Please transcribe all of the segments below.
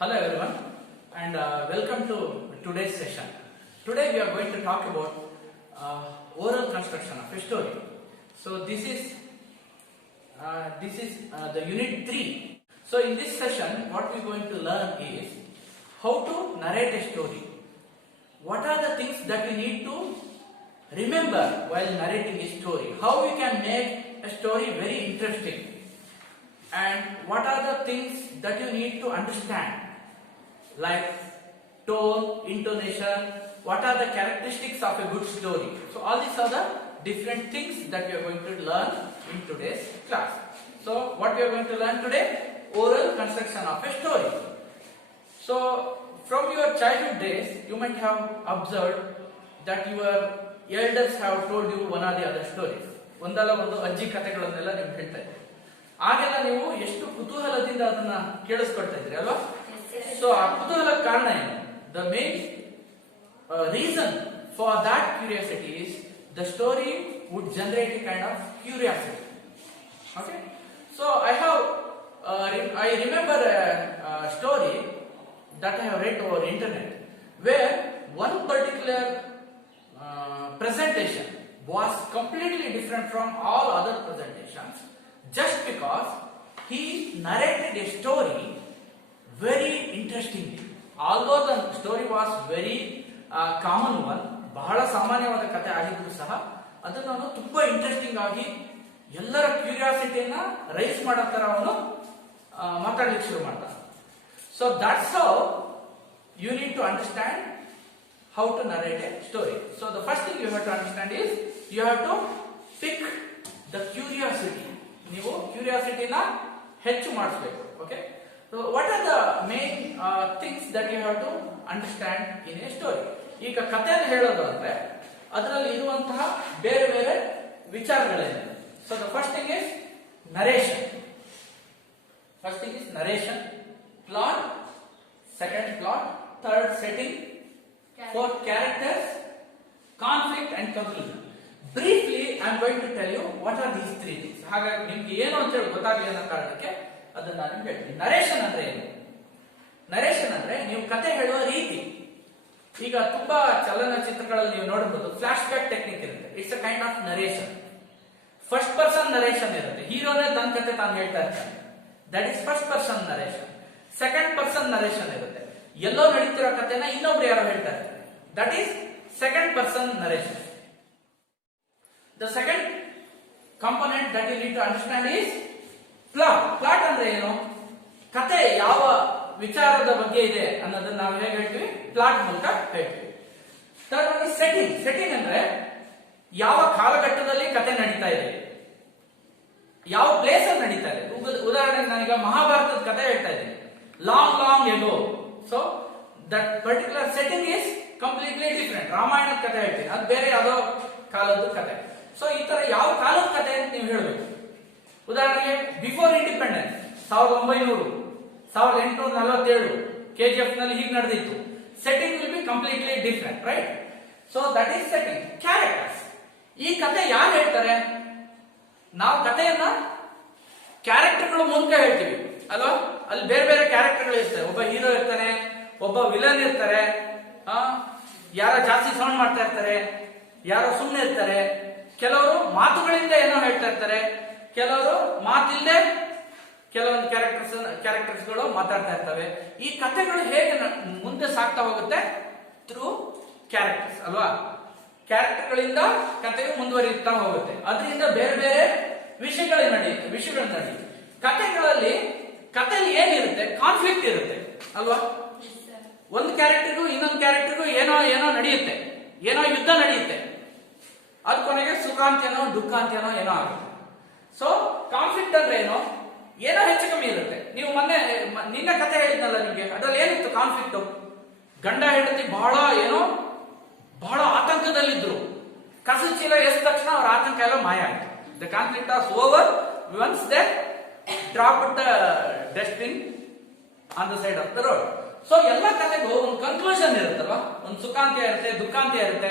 Hello everyone and welcome to today's session. Today we are going to talk about oral construction of a story. So this is the unit 3. So in this session what we are going to learn is how to narrate a story. What are the things that we need to remember while narrating a story? How we can make a story very interesting? And what are the things that you need to understand? Like tone, intonation, what are the characteristics of a good story? So all these are the different things that we are going to learn in today's class. So what we are going to learn today? Oral construction of a story. So from your childhood days, you might have observed that your elders have told you one or the other stories. ಒಂದಲ್ಲ ಒಂದು ಅಜ್ಜಿ ಕಥೆಗಳನ್ನೆಲ್ಲ ನಿಮ್ಗೆ ಹೇಳ್ತಾ ಇದ್ರು. ಆಗೆಲ್ಲ ನೀವು ಎಷ್ಟು ಕುತೂಹಲದಿಂದ ಅದನ್ನ ಕೇಳಿಸ್ಕೊಳ್ತಾ ಇದ್ರಿ ಅಲ್ವಾ? ಸೊ ಆ ಕುತೂಹಲಕ್ಕೆ ಕಾರಣ ಏನು? The main reason for that curiosity is the story would generate a kind of curiosity. Okay, so I remember a story that I have read over internet where one particular presentation was completely different from all other presentations just because he narrated a story very interestingly. Although the story was very common one, ಬಹಳ ಸಾಮಾನ್ಯವಾದ ಕಥೆ ಆಗಿದ್ರು ಸಹ ಅದನ್ನು ಅವನು ತುಂಬಾ interesting ಆಗಿ ಎಲ್ಲರ ಕ್ಯೂರಿಯಾಸಿಟಿಯನ್ನ ರೈಸ್ ಮಾಡೋ ತರ ಅವನು ಮಾತಾಡ್ಲಿಕ್ಕೆ ಶುರು ಮಾಡ್ದ. So that's how you need to understand how to narrate a story. So the first thing you have to understand is you have to pick the curiosity. ನೀವು ಕ್ಯೂರಿಯಾಸಿಟಿ ನ ಹೆಚ್ಚು ಮಾಡಿಸಬೇಕು. Okay, so what are the main things that you have to understand in a story? ಈಗ ಕಥೆಯನ್ನು ಹೇಳೋದು ಅಂದ್ರೆ ಅದರಲ್ಲಿ ಇರುವಂತಹ ಬೇರೆ ಬೇರೆ ವಿಚಾರಗಳೇನು? So the first thing is narration. First thing is narration, plot, second plot, third setting, fourth characters, conflict and conclusion. Briefly I am going to tell you what are these three things. ಹಾಗಾಗಿ ನಿಮಗೆ ಏನು ಅಂತ ಹೇಳಿ ಗೊತ್ತಾಗಲಿ ಅನ್ನೋ ಕಾರಣಕ್ಕೆ ಅದನ್ನ ನಾನು ಹೇಳ್ತೀನಿ. ನರೇಶನ್ ಅಂದ್ರೆ ಏನು? ನರೇಶನ್ ಅಂದ್ರೆ ನೀವು ಕತೆ ಹೇಳುವ ರೀತಿ. ಈಗ ತುಂಬಾ ಚಲನಚಿತ್ರಗಳಲ್ಲಿ ನೀವು ನೋಡಬಹುದು ಫ್ಲಾಶ್ ಬ್ಯಾಕ್ ಟೆಕ್ನಿಕ್ ಇರುತ್ತೆ. It's a kind of narration. First person narration ಇರುತ್ತೆ. ಹೀರೋನೇ ತನ್ನ ಕತೆ ತಾನು ಹೇಳ್ತಾ ಇರ್ತಾನೆ. That is first person narration. Second person narration ಇರುತ್ತೆ. ಎಲ್ಲೋ ನಡೀತಿರೋ ಕಥೆನ ಇನ್ನೊಬ್ರು ಯಾರೋ ಹೇಳ್ತಾ ಇರ್ತಾರೆ. That is second person narration. The second component that you need to understand is plot. Plot ಅಂದ್ರೆ ಏನು? ಕತೆ ಯಾವ ವಿಚಾರದ ಬಗ್ಗೆ ಇದೆ ಅನ್ನೋದನ್ನ ನಾವು ಹೇಗೆ ಹೇಳ್ತೀವಿ? ಪ್ಲಾಟ್ ಮೂಲಕ ಹೇಳ್ತೀವಿ. Third one is setting. Setting ಅಂದ್ರೆ ಯಾವ ಕಾಲಘಟ್ಟದಲ್ಲಿ ಕತೆ ನಡೀತಾ ಇದೆ, ಯಾವ ಪ್ಲೇಸ್ ಅಲ್ಲಿ ನಡೀತಾ ಇದೆ. ಉದಾಹರಣೆಗೆ ನಾನೀಗ ಮಹಾಭಾರತದ ಕತೆ ಹೇಳ್ತಾ ಇದ್ದೀನಿ, long ago. So that particular setting is completely different. ರಾಮಾಯಣದ ಕತೆ ಹೇಳ್ತೀನಿ, ಅದು ಬೇರೆ ಯಾವುದೋ ಕಾಲದ ಕತೆ. ಸೊ ಈ ತರ ಯಾವ ಕಾಲದ ಕತೆ ಅಂತ ನೀವು ಹೇಳಬೇಕು. ಉದಾಹರಣೆಗೆ ಬಿಫೋರ್ ಇಂಡಿಪೆಂಡೆನ್ಸ್ 1847 KGF ನಲ್ಲಿ ಹೀಗೆ ನಡೆದಿತ್ತು. Setting will be completely different, right? So that is setting. Characters. ಈ ಕತೆ ಯಾರು ಹೇಳ್ತಾರೆ? ನಾವು ಕಥೆಯನ್ನ ಕ್ಯಾರೆಕ್ಟರ್ಗಳ ಮೂಲಕ ಹೇಳ್ತೀವಿ ಅಲ್ವಾ? ಅಲ್ಲಿ ಬೇರೆ ಬೇರೆ ಕ್ಯಾರೆಕ್ಟರ್ಗಳು ಇರ್ತಾರೆ. ಒಬ್ಬ ಹೀರೋ ಇರ್ತಾನೆ, ಒಬ್ಬ ವಿಲನ್ ಇರ್ತಾರೆ, ಯಾರೋ ಜಾಸ್ತಿ ಸೌಂಡ್ ಮಾಡ್ತಾ ಇರ್ತಾರೆ, ಯಾರೋ ಸುಮ್ಮನೆ ಇರ್ತಾರೆ, ಕೆಲವರು ಮಾತುಗಳಿಂದ ಏನೋ ಹೇಳ್ತಾ ಇರ್ತಾರೆ, ಕೆಲವರು ಮಾತಿಲ್ಲದೆ ಕೆಲವೊಂದು ಕ್ಯಾರೆಕ್ಟರ್ಸ್ಗಳು ಮಾತಾಡ್ತಾ ಇರ್ತವೆ. ಈ ಕಥೆಗಳು ಹೇಗೆ ಮುಂದೆ ಸಾಗ್ತಾ ಹೋಗುತ್ತೆ? ಥ್ರೂ ಕ್ಯಾರೆಕ್ಟರ್ಸ್ ಅಲ್ವಾ? ಕ್ಯಾರೆಕ್ಟರ್ಗಳಿಂದ ಕಥೆಯು ಮುಂದುವರಿಯುತ್ತಾ ಹೋಗುತ್ತೆ. ಅದರಿಂದ ಬೇರೆ ಬೇರೆ ವಿಷಯಗಳು ನಡೆಯುತ್ತೆ. ಕಥೆಯಲ್ಲಿ ಏನಿರುತ್ತೆ? ಕಾನ್ಫ್ಲಿಕ್ಟ್ ಇರುತ್ತೆ ಅಲ್ವಾ? ಒಂದು ಕ್ಯಾರೆಕ್ಟರ್ಗೂ ಇನ್ನೊಂದು ಕ್ಯಾರೆಕ್ಟರ್ಗೂ ಏನೋ ನಡೆಯುತ್ತೆ, ಏನೋ ಯುದ್ಧ ನಡೆಯುತ್ತೆ. ಅದು ಕೊನೆಗೆ ಸುಖ ಅಂತೇನೋ ದುಃಖ ಅಂತೇನೋ ಏನೋ ಆಗುತ್ತೆ. ಸೊ ಕಾನ್ಫ್ಲಿಕ್ಟ್ ಅಂದ್ರೆ ಏನೋ ಹೆಚ್ಚು ಕಮ್ಮಿ ಇರುತ್ತೆ. ನೀವು ನಿನ್ನೆ ಕತೆ ಹೇಳಿದ್ನಲ್ಲ ನಿಮ್ಗೆ, ಅದ್ರಲ್ಲಿ ಏನಿತ್ತು ಕಾನ್ಫ್ಲಿಕ್ಟ್? ಗಂಡ ಹೆಂಡತಿ ಬಹಳ ಆತಂಕದಲ್ಲಿದ್ರು. ಕಸದ ಚೀಲ ಎದ್ದ ತಕ್ಷಣ ಅವ್ರ ಆತಂಕ ಎಲ್ಲ ಮಾಯ ಆಯ್ತು. The conflict was over once they dropped the dustbin on the side of the road. So ಎಲ್ಲ ಕತೆಗೂ ಒಂದು ಕನ್ಕ್ಲೂಷನ್ ಇರುತ್ತಲ್ವಾ? ಒಂದು ಸುಖಾಂತ್ಯ ಇರುತ್ತೆ, ದುಃಖಾಂತ್ಯ ಇರುತ್ತೆ,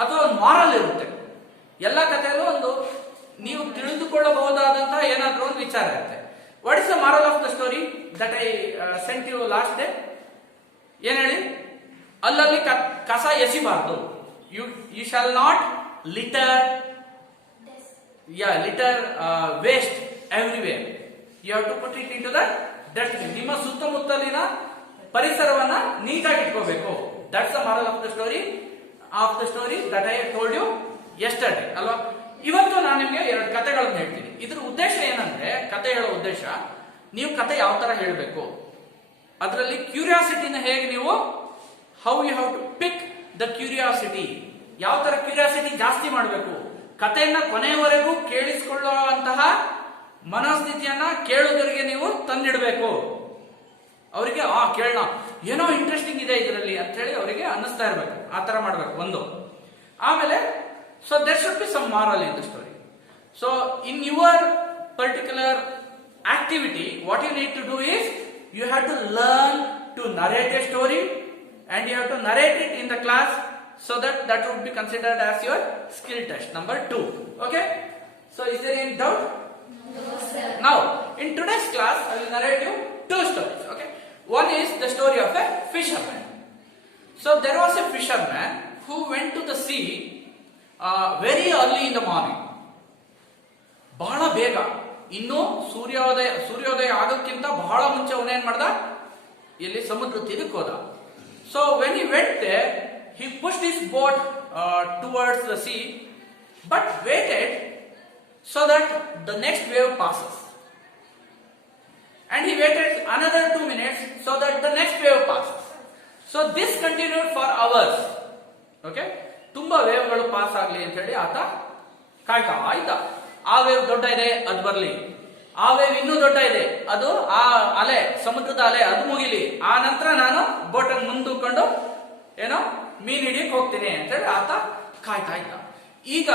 ಅಥವಾ ಒಂದು ಮಾರಲ್ ಇರುತ್ತೆ. ಎಲ್ಲ ಕಥೆಯಲ್ಲೂ ಒಂದು ನೀವು ತಿಳಿದುಕೊಳ್ಳಬಹುದಾದಂತಹ ಏನಾದ್ರೂ ಒಂದು ವಿಚಾರ ಇರುತ್ತೆ. What is the moral of the story that I sent you last day? ಏನ್ ಹೇಳಿ? ಅಲ್ಲಲ್ಲಿ ಕಸ ಎಸಿಬಾರ್ದು. You shall not litter waste everywhere. You have to put it into the dustbin. ನಿಮ್ಮ ಸುತ್ತಮುತ್ತಲಿನ ಪರಿಸರವನ್ನ ನೀಟಾಗಿ ಇಟ್ಕೋಬೇಕು. That's the moral of the story that I told you yesterday ಅಲ್ವಾ? ಇವತ್ತು ನಾನು ನಿಮಗೆ 2 ಕಥೆಗಳನ್ನು ಹೇಳ್ತೀನಿ. ಇದ್ರ ಉದ್ದೇಶ ಏನಂದ್ರೆ, ಕತೆ ಹೇಳೋ ಉದ್ದೇಶ, ನೀವು ಕತೆ ಯಾವ ತರ ಹೇಳಬೇಕು, ಅದರಲ್ಲಿ ಕ್ಯೂರಿಯಾಸಿಟಿನ ಹೇಗೆ ನೀವು, how you have to pick the curiosity, ಯಾವ ತರ ಕ್ಯೂರಿಯಾಸಿಟಿ ಜಾಸ್ತಿ ಮಾಡಬೇಕು, ಕಥೆಯನ್ನ ಕೊನೆಯವರೆಗೂ ಕೇಳಿಸಿಕೊಳ್ಳುವಂತಹ ಮನಸ್ಥಿತಿಯನ್ನ ಕೇಳುಗರಿಗೆ ನೀವು ತಂದಿಡಬೇಕು. ಅವರಿಗೆ ಕೇಳೋಣ, ಏನೋ ಇಂಟ್ರೆಸ್ಟಿಂಗ್ ಇದೆ ಇದರಲ್ಲಿ ಅಂತ ಹೇಳಿ ಅವರಿಗೆ ಅನ್ನಿಸ್ತಾ ಇರಬೇಕು. ಆ ತರ ಮಾಡಬೇಕು ಒಂದು. ಆಮೇಲೆ so there should be some moral in the story. So in your particular activity, what you need to do is you have to learn to narrate a story, and you have to narrate it in the class, so that would be considered as your skill test number 2. Okay, so is there any doubt? No, sir. Now in today's class I will narrate you 2 stories. Okay, one is the story of a fisherman. So there was a fisherman who went to the sea very early in the morning. ಬಹಳ ಬೇಗ, ಇನ್ನು ಸೂರ್ಯೋದಯ ಆಗೋಕ್ಕಿಂತ ಬಹಳ ಮುಂಚೆ ಅವನೇನ್ ಮಾಡ್ದ, ಇಲ್ಲಿ ಸಮುದ್ರ ತೀರಕ್ಕೆ ಹೋದ. So when he went there, he pushed his boat towards the sea, but waited so that the next wave passes, and he waited another 2 minutes so that the next wave passes. So this continued for hours. Okay, ತುಂಬಾ ವೇವ್ಗಳು pass ಆಗ್ಲಿ ಅಂತ ಹೇಳಿ ಆತ ಕಾಯ್ತಾ ಆಯ್ತಾ. ಆ wave ದೊಡ್ಡ ಇದೆ, ಅದು ಬರ್ಲಿ. ಆ ವೇವ್ ಇನ್ನೂ ದೊಡ್ಡ ಇದೆ, ಅದು ಆ ಅಲೆ, ಸಮುದ್ರದ ಅಲೆ, ಅದು ಮುಗಿಲಿ. ಆ ನಂತರ ನಾನು ಬೋಟ್ ಅನ್ನು ಮುಂದೂಕೊಂಡು ಏನೋ ಮೀನ್ ಹಿಡಿಯಕ್ ಹೋಗ್ತೀನಿ ಅಂತ ಹೇಳಿ ಆತ ಕಾಯ್ತಾ ಇದ್ದ. ಈಗ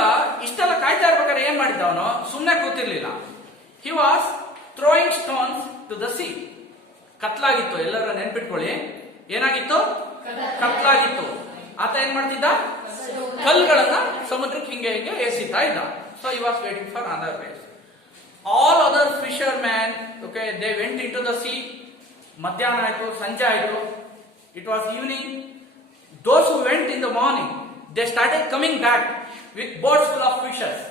ಇಷ್ಟೆಲ್ಲ ಕಾಯ್ತಾ ಇರ್ಬೇಕಾದ್ರೆ ಏನ್ ಮಾಡಿದ್ದ ಅವನು? ಸುಮ್ಮನೆ ಕೂತಿರ್ಲಿಲ್ಲ. He was throwing stones to the sea. ಕತ್ಲಾಗಿತ್ತು, ಎಲ್ಲರೂ ನೆನ್ಪಿಟ್ಕೊಳ್ಳಿ. ಏನಾಗಿತ್ತು? ಕತ್ಲಾಗಿತ್ತು. ಆತ ಏನ್ ಮಾಡ್ತಿದ್ದ? ಕಲ್ಲುಗಳನ್ನ ಸಮುದ್ರಕ್ಕೆ ಹಿಂಗೆ ಎಸಿತಾ ಇದ್ದ. So he was waiting for other ways. All other fisherman, okay, they went into the sea. ಮಧ್ಯಾಹ್ನ ಆಯ್ತು, ಸಂಜೆ ಆಯ್ತು, it was evening. Those who went in the morning, they started coming back with boats full of fishes.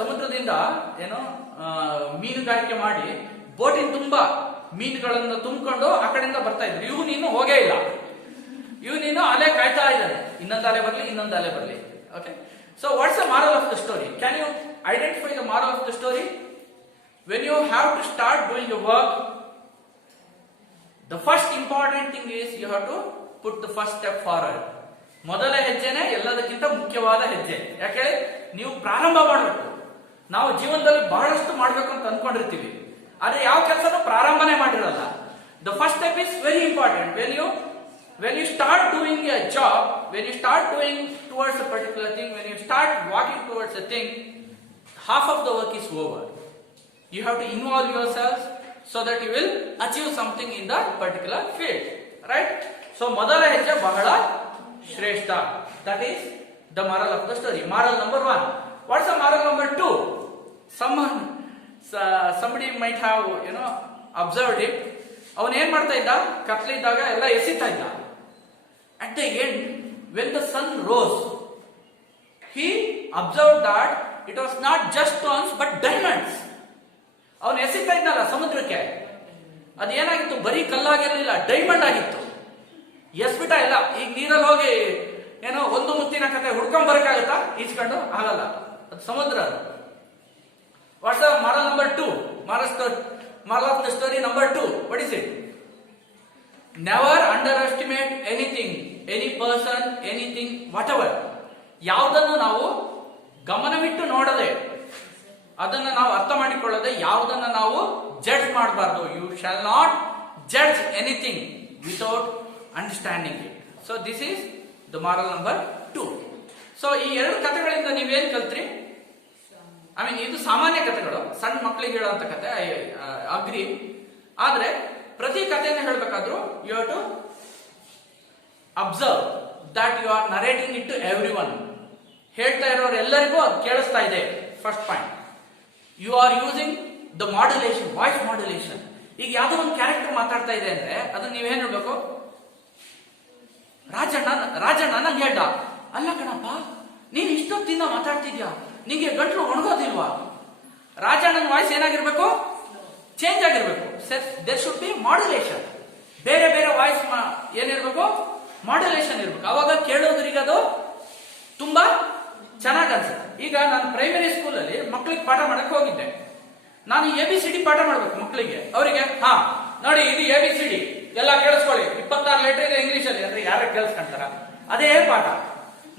ಸಮುದ್ರದಿಂದ ಏನೋ ಮೀನುಗಾರಿಕೆ ಮಾಡಿ ಬೋಟಿನ ತುಂಬಾ ಮೀನುಗಳನ್ನು ತುಂಬಿಕೊಂಡು ಆ ಕಡೆಯಿಂದ ಬರ್ತಾ ಇದ್ರು. ಇವನು ಹೋಗೇ ಇಲ್ಲ. ಇವನು ಅಲೆ ಕಾಯ್ತಾ ಇದ್ದಾನೆ, ಇನ್ನೊಂದು ಅಲೆ ಬರ್ಲಿ, ಇನ್ನೊಂದು ಅಲೆ ಬರ್ಲಿ. Okay, so what's the moral of the story? Can you identify the moral of the story? When you have to start doing your work, the first important thing is you have to put the first step forward. ಮೊದಲ ಹೆಜ್ಜೆನೆ ಎಲ್ಲದಕ್ಕಿಂತ ಮುಖ್ಯವಾದ ಹೆಜ್ಜೆ. ಯಾಕೆ? ನೀವು ಪ್ರಾರಂಭ ಮಾಡಬೇಕು. ನಾವು ಜೀವನದಲ್ಲಿ ಬಹಳಷ್ಟು ಮಾಡಬೇಕು ಅಂತ ಅನ್ಕೊಂಡಿರ್ತೀವಿ, ಆದ್ರೆ ಯಾವ ಕೆಲಸನೂ ಪ್ರಾರಂಭನೆ ಮಾಡಿರಲ್ಲ. The first step is very important. When you start doing a job, when you start doing towards a particular thing, when you start walking towards a thing, half of the work is over. You have to involve yourselves so that you will achieve something in that particular field. Right? So, ಮೊದಲ ಹೆಜ್ಜೆ ಬಹಳ ಶ್ರೇಷ್ಠ. That is the moral of the story. Moral number 1. What's the moral number 2? Somebody might have, observed it. ಅವನು ಏನ್ ಮಾಡ್ತಾ ಇದ್ದ? ಕತ್ಲಿದ್ದಾಗ ಎಲ್ಲ ಎಸಿತಾ ಇದ್ದ. At the end, when the sun rose, he observed that it was not just stones but diamonds. ಅವನು ಎಸಿತಾ ಇದ್ನಲ್ಲ ಸಮುದ್ರಕ್ಕೆ, ಅದೇನಾಗಿತ್ತು? ಬರೀ ಕಲ್ಲಾಗಿರಲಿಲ್ಲ, ಡೈಮಂಡ್ ಆಗಿತ್ತು. ಎಸ್ಬಿಟ್ಟ ಎಲ್ಲ. ಈಗ ನೀರಲ್ಲಿ ಹೋಗಿ ಒಂದು ಮುತ್ತಿನ ಕತೆ ಹುಡ್ಕೊಂಡ್ ಬರಕಾಗತ್ತಾ? ಈಸ್ಕೊಂಡು ಆಗಲ್ಲ, ಅದು ಸಮುದ್ರ. What's the moral number 2? Moral of the story number 2. What is it? Never underestimate anything, any person, anything, whatever. ಯಾವುದನ್ನು ನಾವು ಗಮನವಿಟ್ಟು ನೋಡದೆ, ಅದನ್ನ ನಾವು ಅರ್ಥ ಮಾಡಿಕೊಳ್ಳದೆ, ಯಾವುದನ್ನ ನಾವು ಜಡ್ಜ್ ಮಾಡಬಾರ್ದು. You shall not judge anything without understanding it. So this is the moral number 2. So ಈ 2 ಕಥೆಗಳಿಂದ ನೀವೇನ್ ಕಲ್ತ್ರಿ? ಇದು ಸಾಮಾನ್ಯ ಕಥೆಗಳು, ಸಣ್ಣ ಮಕ್ಕಳಿಗೆ ಹೇಳುವಂತ ಕತೆ, ಐ ಅಗ್ರಿ. ಆದ್ರೆ ಪ್ರತಿ ಕಥೆಯನ್ನು ಹೇಳಬೇಕಾದ್ರೂ you have to observe that you are narrating it to everyone. ಹೇಳ್ತಾ ಇರೋರು ಎಲ್ಲರಿಗೂ ಅದು ಕೇಳಿಸ್ತಾ ಇದೆ. First point, you are using the modulation, voice modulation. ಈಗ ಯಾವ್ದೋ ಒಂದು ಕ್ಯಾರೆಕ್ಟರ್ ಮಾತಾಡ್ತಾ ಇದೆ ಅಂದ್ರೆ ಅದನ್ನ ನೀವೇನ್ ಹೇಳ್ಬೇಕು, ರಾಜಣ್ಣ ನಂಗೆ ಹೇಳ್ದ, ಅಲ್ಲ ಕಣಪ್ಪ ನೀನ್ ಇಷ್ಟೊತ್ತಿಂದ ಮಾತಾಡ್ತಿದ್ಯಾ, ನಿಂಗೆ ಗಂಟ್ಲು ಒಣಗೋದಿಲ್ವಾ? ರಾಜಣ್ಣನ ವಾಯ್ಸ್ ಏನಾಗಿರ್ಬೇಕು, ಚೇಂಜ್ ಆಗಿರ್ಬೇಕು. There should be modulation. ಬೇರೆ ಬೇರೆ ವಾಯ್ಸ್ ಏನಿರ್ಬೇಕು, ಮಾಡ್ಯುಲೇಷನ್ ಇರ್ಬೇಕು. ಅವಾಗ ಕೇಳೋದ್ರಿಗೆ ಅದು ತುಂಬಾ ಚೆನ್ನಾಗಿ ಅನ್ಸುತ್ತೆ. ಈಗ ನಾನು ಪ್ರೈಮರಿ ಸ್ಕೂಲಲ್ಲಿ ಮಕ್ಕಳಿಗೆ ಪಾಠ ಮಾಡಕ್ ಹೋಗಿದ್ದೆ. ನಾನು ABCD ಪಾಠ ಮಾಡ್ಬೇಕು ಮಕ್ಕಳಿಗೆ. ಅವರಿಗೆ ಹಾ ನೋಡಿ ಇದು ABCD ಎಲ್ಲ ಕೇಳಿಸ್ಕೊಳ್ಳಿ, 26 ಲೆಟರ್ ಇದೆ ಇಂಗ್ಲಿಷ್ ಅಲ್ಲಿ ಅಂದ್ರೆ ಯಾರು ಕೇಳಿಸ್ಕೊಂತಾರ? ಅದೇ ಪಾಠ.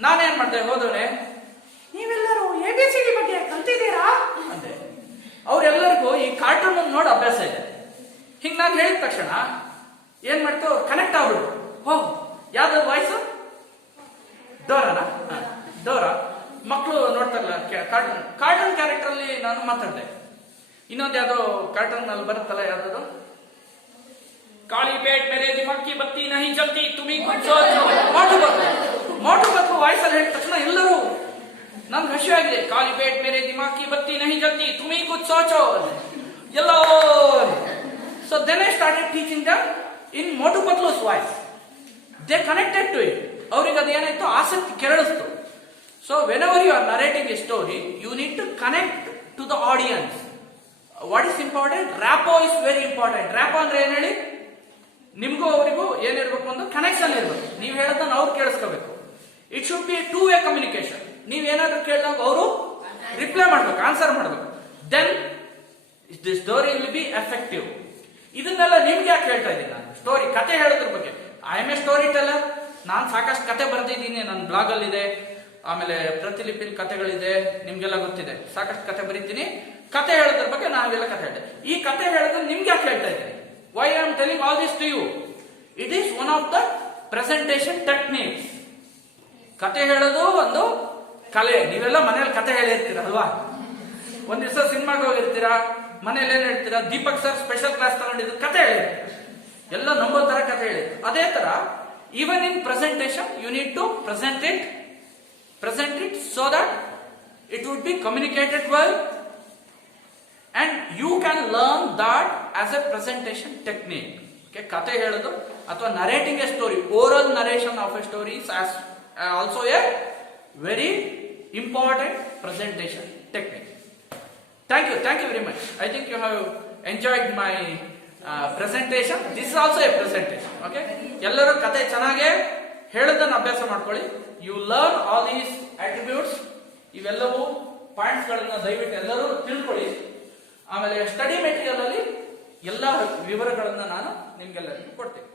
ನಾನೇನ್ ಮಾಡ್ದೆ, ಹೋದವನೇ ನೀವೆಲ್ಲರೂ ABCD ಬಗ್ಗೆ ಕಲ್ತಿದ್ದೀರಾ ಅಂದೆ. ಅವ್ರೆಲ್ಲರಿಗೂ ಈ ಕಾರ್ಟೂನ್ ನೋಡಿ ಅಭ್ಯಾಸ ಇದೆ. ಹಿಂಗ್ ನಾನು ಹೇಳಿದ ತಕ್ಷಣ ಏನ್ ಮಾಡ್ತು, ಕನೆಕ್ಟ್ ಆಗ್ಬಿಡು. ಹೋ ಯಾವ್ದು ವಾಯ್ಸು, ಡೋರಾನ? ಡೋರಾ. ಮಕ್ಕಳು ನೋಡ್ತಾರಲ್ಲ ಕಾರ್ಟೂನ್ ಕ್ಯಾರೆಕ್ಟರ್ ಅಲ್ಲಿ ನಾನು ಮಾತಾಡಿದೆ. ಇನ್ನೊಂದು ಯಾವ್ದೋ ಕಾರ್ಟೂನ್ ಅಲ್ಲಿ ಬರುತ್ತಲ್ಲ, ಯಾವ್ದು ಕಾಳಿ ಪೇಟ್ ಮೇರೆ ದಿಮಾಕಿ ಬತ್ತಿ ನಹಿ ಜಲ್ತಿ ತುಮಿ ಮೋಟು ಬತ್ತು ವಾಯ್ಸ್ ಅಲ್ಲಿ ಹೇಳಿದ ತಕ್ಷಣ ಎಲ್ಲರೂ ನನ್ಗೆ ಹಸಿ ಆಗಿದೆ. ಕಾಳಿ ಪೇಟ್ ಮೇರೆ ದಿಮಾಕಿ ಬತ್ತಿ ನಹಿ ಜಲ್ತಿ ತುಮಿ ಕುಚ್ ಸೋಚೋ ಎಲ್ಲೋ. So then I started teaching them in Motu Patlu's voice. They connected to it. ಅವ್ರಿಗೆ ಅದೇನಾಯ್ತು, ಆಸಕ್ತಿ ಕೆರಳಿಸ್ತು. So whenever you are narrating a story, you need to connect to the audience. What is important? Rapport is very important. Rapport ಅಂದ್ರೆ ಏನ್ ಹೇಳಿ, ನಿಮ್ಗೂ ಅವರಿಗೂ ಏನಿರ್ಬೇಕು, ಒಂದು ಕನೆಕ್ಷನ್ ಇರ್ಬೇಕು. ನೀವ್ ಹೇಳೋದನ್ನ ಅವ್ರು ಕೇಳಿಸ್ಕೋಬೇಕು. It should be two way communication. ನೀವೇನಾದ್ರೂ ಕೇಳಿದಾಗ ಅವರು ರಿಪ್ಲೈ ಮಾಡ್ಬೇಕು, ಆನ್ಸರ್ ಮಾಡ್ಬೇಕು. Then the story will be effective. ಇದನ್ನೆಲ್ಲ ನಿಮ್ಗೆ ಯಾಕೆ ಹೇಳ್ತಾ ಇದ್ದೀನಿ ನಾನು? ಸ್ಟೋರಿ ಕತೆ ಹೇಳೋದ್ರ ಬಗ್ಗೆ. I am A story teller. ನಾನು ಸಾಕಷ್ಟು ಕತೆ ಬರೆದಿದ್ದೀನಿ, ನನ್ನ ಬ್ಲಾಗ್ ಅಲ್ಲಿ ಇದೆ. ಆಮೇಲೆ ಪ್ರತಿಲಿಪಿಲಿ ಕತೆಗಳಿದೆ, ನಿಮ್ಗೆಲ್ಲ ಗೊತ್ತಿದೆ. ಸಾಕಷ್ಟು ಕತೆ ಬರೀತೀನಿ. ಕತೆ ಹೇಳೋದ್ರ ಬಗ್ಗೆ ನಾವೆಲ್ಲ ಕತೆ ಹೇಳಿದೆ. ಈ ಕತೆ ಹೇಳೋದನ್ನ ನಿಮ್ಗೆ ಯಾಕೆ ಹೇಳ್ತಾ ಇದ್ದೀನಿ? Why I am telling all this to you? It is one of the presentation techniques. ಕತೆ ಹೇಳೋದು ಒಂದು ಕಲೆ. ನೀವೆಲ್ಲ ಮನೇಲಿ ಕತೆ ಹೇಳಿರ್ತೀರ ಅಲ್ವಾ? ಒಂದ್ ದಿವಸ ಸಿನಿಮಾಗೆ ಹೋಗಿರ್ತೀರಾ, ಮನೇಲಿ ಏನ್ ಹೇಳ್ತೀರಾ, ದೀಪಕ್ ಸರ್ ಸ್ಪೆಷಲ್ ಕ್ಲಾಸ್ ತಗೊಂಡಿದ್ದು ಕತೆ ಹೇಳಿರ್ತೀರ, ಎಲ್ಲ ನಂಬೋ ತರ ಕತೆ ಹೇಳಿ. ಅದೇ ತರ even in presentation you need to present it so that it would be communicated well, and you can learn that as a presentation technique. Okay, kate helodu athwa narrating a story, oral narration of a story is also a very important presentation technique. Thank you very much. I think you have enjoyed my presentation. This is also a presentation. Okay, ಎಲ್ಲರೂ ಕತೆ ಚೆನ್ನಾಗಿ ಹೇಳೋದನ್ನ ಅಭ್ಯಾಸ ಮಾಡ್ಕೊಳ್ಳಿ. You learn all these attributes. ಇವೆಲ್ಲವೂ points ಗಳನ್ನ ದಯವಿಟ್ಟು ಎಲ್ಲರೂ ತಿಳ್ಕೊಳ್ಳಿ. ಆಮೇಲೆ ಸ್ಟಡಿ ಮೆಟೀರಿಯಲ್ ಅಲ್ಲಿ ಎಲ್ಲ ವಿವರಗಳನ್ನ ನಾನು ನಿಮ್ಗೆಲ್ಲರಿಗೂ ಕೊಡ್ತೀನಿ.